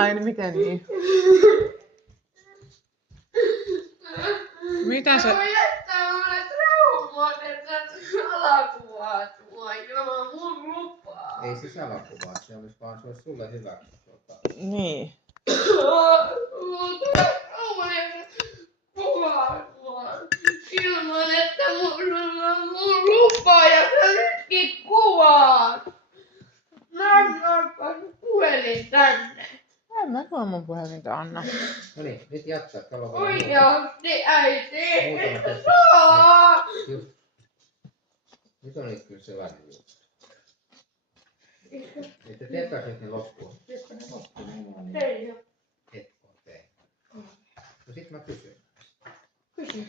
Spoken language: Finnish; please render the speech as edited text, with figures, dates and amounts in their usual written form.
Ai niin, miten niin? Mitä sä... Voi jättää mulle traumat, että salakuvaat mua ilman mun lupaa. Ei se salakuva, se olisi vaan se olisi sulle hyvä. Niin. Tulee traumat, että kuvaat mua ilman, että mulla on mun lupaa ja sä nytkin kuvaat. Annapas puhelin tänne. En mä tuo mun puhelinta anna. No niin, nyt jatkaa. Oikeasti äiti, Muutama että tässä. saa. Just. Nyt on nyt kyllä sellainen juttu. Että teepäs nyt ne loppuun. Teepä ne loppuun. Tein jo. Et oo tehnyt. No sit mä kysyn. Kysy.